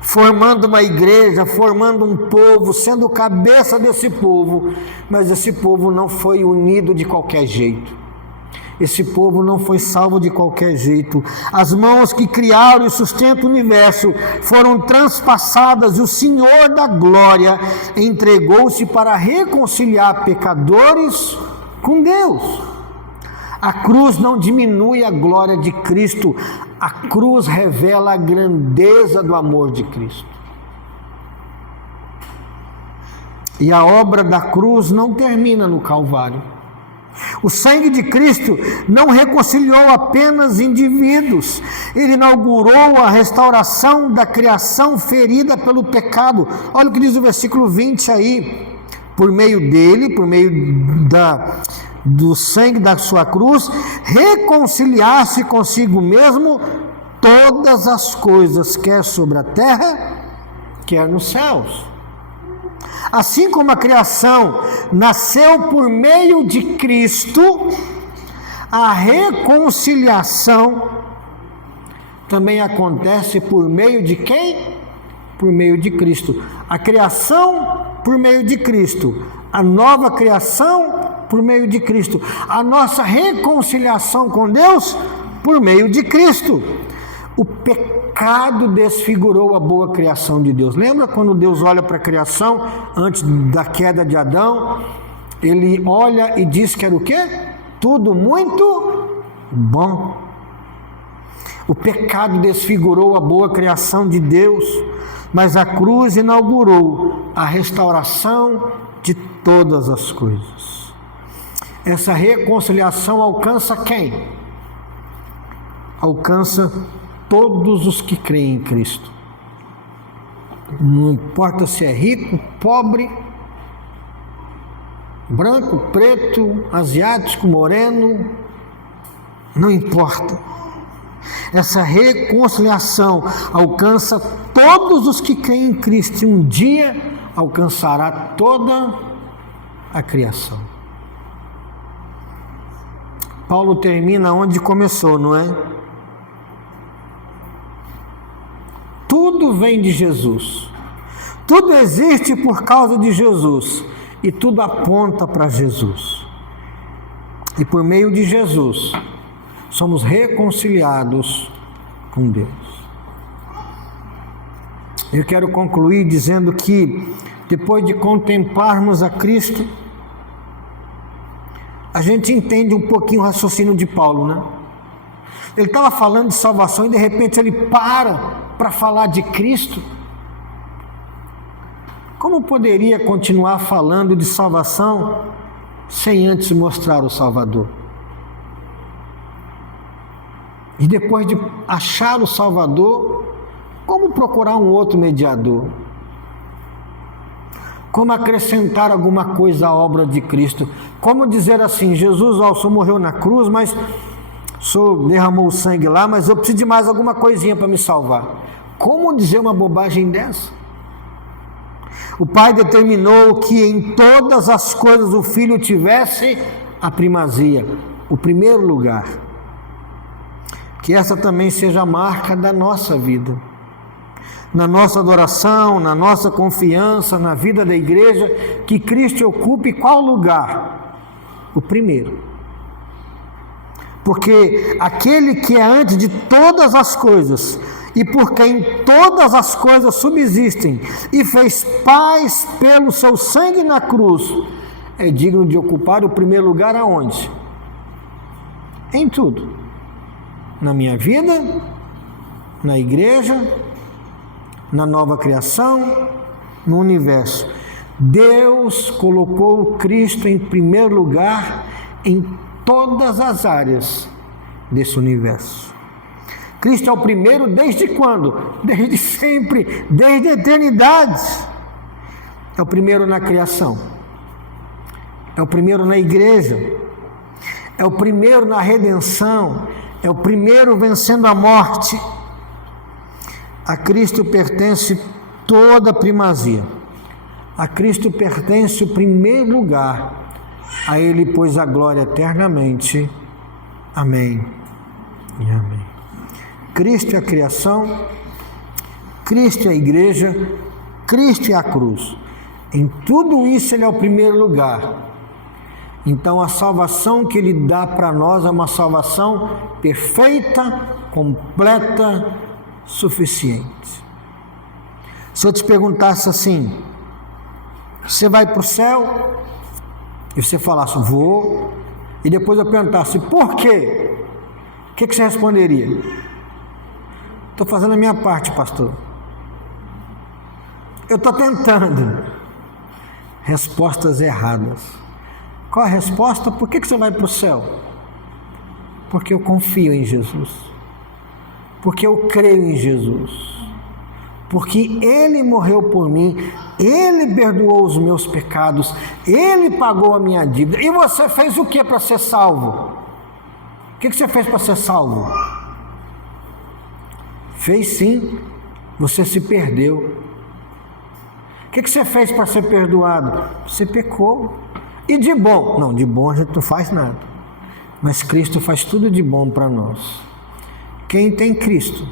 formando uma igreja, formando um povo, sendo cabeça desse povo, mas esse povo não foi unido de qualquer jeito. Esse povo não foi salvo de qualquer jeito. As mãos que criaram e sustentam o universo foram transpassadas e o Senhor da glória entregou-se para reconciliar pecadores com Deus. A cruz não diminui a glória de Cristo, a cruz revela a grandeza do amor de Cristo. E a obra da cruz não termina no Calvário. O sangue de Cristo não reconciliou apenas indivíduos, ele inaugurou a restauração da criação ferida pelo pecado. Olha o que diz o versículo 20 aí. Por meio dele, por meio do sangue da sua cruz, reconciliar-se consigo mesmo todas as coisas, quer sobre a terra, quer nos céus. Assim como a criação nasceu por meio de Cristo, a reconciliação também acontece por meio de quem? Por meio de Cristo. A criação por meio de Cristo, a nova criação por meio de Cristo, a nossa reconciliação com Deus por meio de Cristo. O pecado desfigurou a boa criação de Deus. Lembra quando Deus olha para a criação antes da queda de Adão? Ele olha e diz que era o quê? Tudo muito bom. O pecado desfigurou a boa criação de Deus, mas a cruz inaugurou a restauração de todas as coisas. Essa reconciliação alcança quem? Alcança todos os que creem em Cristo. Não importa se é rico, pobre, branco, preto, asiático, moreno, não importa. Essa reconciliação alcança todos os que creem em Cristo e um dia alcançará toda a criação. Paulo termina onde começou, não é? Tudo vem de Jesus, tudo existe por causa de Jesus e tudo aponta para Jesus. E por meio de Jesus somos reconciliados com Deus. Eu quero concluir dizendo que depois de contemplarmos a Cristo, a gente entende um pouquinho o raciocínio de Paulo, né? Ele estava falando de salvação e de repente ele para falar de Cristo. Como poderia continuar falando de salvação sem antes mostrar o Salvador? E depois de achar o Salvador, como procurar um outro mediador? Como acrescentar alguma coisa à obra de Cristo? Como dizer assim, Jesus, ó, o Senhor morreu na cruz, mas o Senhor derramou o sangue lá, mas eu preciso de mais alguma coisinha para me salvar. Como dizer uma bobagem dessa? O Pai determinou que em todas as coisas o Filho tivesse a primazia, o primeiro lugar. Que essa também seja a marca da nossa vida. Na nossa adoração, na nossa confiança, na vida da igreja, que Cristo ocupe qual lugar? O primeiro. Porque aquele que é antes de todas as coisas, e por quem todas as coisas subsistem, e fez paz pelo seu sangue na cruz, é digno de ocupar o primeiro lugar aonde? Em tudo. Na minha vida, na igreja, na nova criação, no universo. Deus colocou Cristo em primeiro lugar em todas as áreas desse universo. Cristo é o primeiro desde quando? Desde sempre, desde a eternidade. É o primeiro na criação. É o primeiro na igreja. É o primeiro na redenção. É o primeiro vencendo a morte. A Cristo pertence toda a primazia. A Cristo pertence o primeiro lugar. A Ele, pois, a glória eternamente. Amém e amém. Cristo é a criação, Cristo é a igreja, Cristo é a cruz. Em tudo isso Ele é o primeiro lugar. Então a salvação que Ele dá para nós é uma salvação perfeita, completa, suficiente. Se eu te perguntasse assim, você vai para o céu? E você falasse, vou. E depois eu perguntasse, por quê? O que você responderia? Estou fazendo a minha parte, pastor. Eu estou tentando. Respostas erradas. Qual a resposta? Por que você vai para o céu? Porque eu confio em Jesus. Porque eu creio em Jesus. Porque Ele morreu por mim, Ele perdoou os meus pecados, Ele pagou a minha dívida. E você fez o que para ser salvo? O que você fez para ser salvo? Fez sim, você se perdeu. O que você fez para ser perdoado? Você pecou. E de bom? Não, de bom a gente não faz nada. Mas Cristo faz tudo de bom para nós. Quem tem Cristo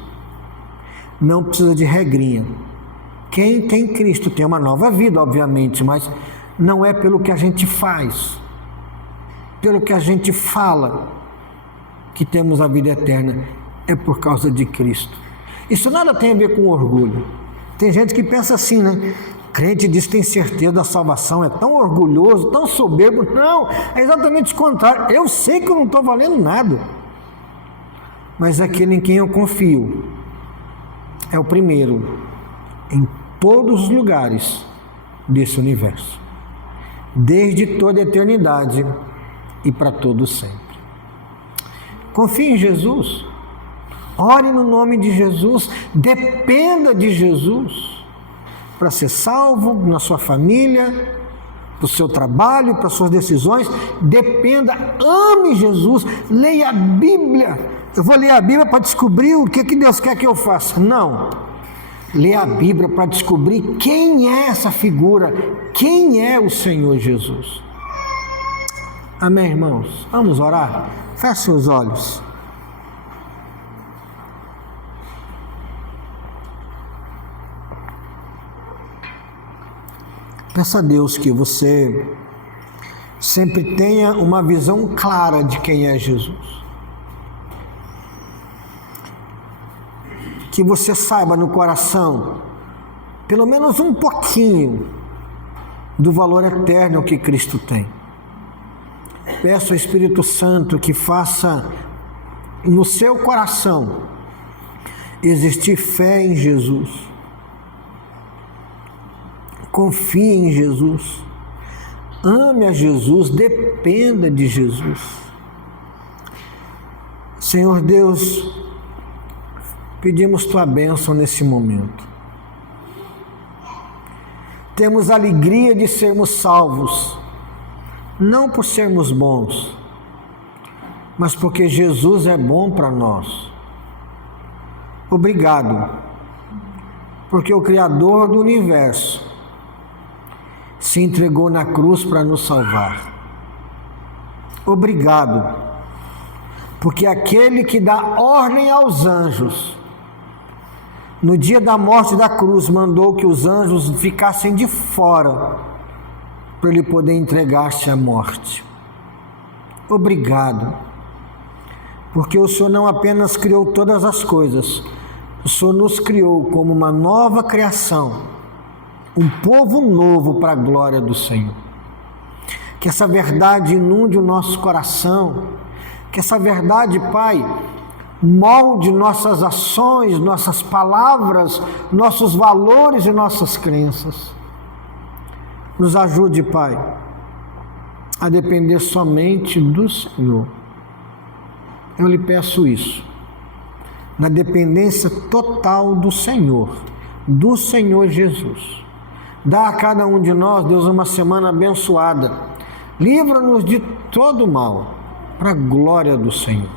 não precisa de regrinha. Quem tem Cristo tem uma nova vida, obviamente, mas não é pelo que a gente faz, pelo que a gente fala, que temos a vida eterna. É por causa de Cristo. Isso nada tem a ver com orgulho. Tem gente que pensa assim, né? Crente diz que tem certeza da salvação, é tão orgulhoso, tão soberbo. Não, é exatamente o contrário. Eu sei que eu não estou valendo nada, mas aquele em quem eu confio é o primeiro em todos os lugares desse universo, desde toda a eternidade e para todo sempre. Confie em Jesus, ore no nome de Jesus, dependa de Jesus para ser salvo, na sua família, para o seu trabalho, para as suas decisões. Dependa, ame Jesus, leia a Bíblia. Eu vou ler a Bíblia para descobrir o que Deus quer que eu faça. Não. Leia a Bíblia para descobrir quem é essa figura, quem é o Senhor Jesus. Amém, irmãos? Vamos orar? Feche os olhos. Peça a Deus que você sempre tenha uma visão clara de quem é Jesus. Que você saiba no coração, pelo menos um pouquinho, do valor eterno que Cristo tem. Peço ao Espírito Santo que faça no seu coração existir fé em Jesus. Confie em Jesus, ame a Jesus, dependa de Jesus. Senhor Deus, pedimos Tua bênção nesse momento. Temos a alegria de sermos salvos, não por sermos bons, mas porque Jesus é bom para nós. Obrigado, porque o Criador do universo se entregou na cruz para nos salvar. Obrigado, porque aquele que dá ordem aos anjos, no dia da morte da cruz, mandou que os anjos ficassem de fora, para ele poder entregar-se à morte. Obrigado, porque o Senhor não apenas criou todas as coisas, o Senhor nos criou como uma nova criação, um povo novo para a glória do Senhor. Que essa verdade inunde o nosso coração, que essa verdade, Pai, molde nossas ações, nossas palavras, nossos valores e nossas crenças. Nos ajude, Pai, a depender somente do Senhor. Eu lhe peço isso, na dependência total do Senhor Jesus. Dá a cada um de nós, Deus, uma semana abençoada. Livra-nos de todo mal, para a glória do Senhor.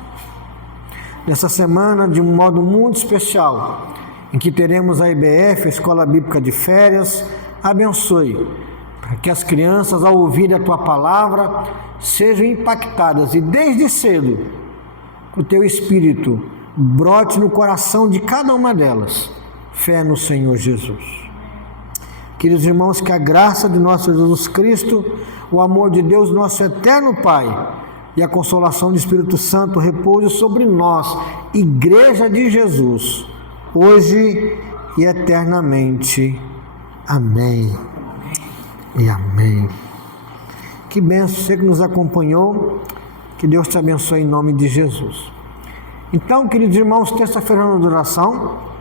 Nessa semana, de um modo muito especial, em que teremos a IBF, a Escola Bíblica de Férias, abençoe, para que as crianças, ao ouvirem a Tua palavra, sejam impactadas e desde cedo, que o Teu Espírito brote no coração de cada uma delas, fé no Senhor Jesus. Queridos irmãos, que a graça de nosso Jesus Cristo, o amor de Deus, nosso eterno Pai, e a consolação do Espírito Santo repouse sobre nós, Igreja de Jesus, hoje e eternamente. Amém e amém. Que bênção você que nos acompanhou, que Deus te abençoe em nome de Jesus. Então, queridos irmãos, terça-feira na adoração,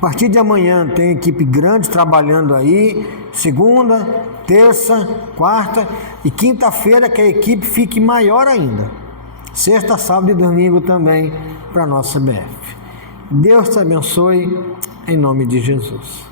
a partir de amanhã tem equipe grande trabalhando aí, segunda, terça, quarta e quinta-feira que a equipe fique maior ainda. Sexta, sábado e domingo também para a nossa BF. Deus te abençoe em nome de Jesus.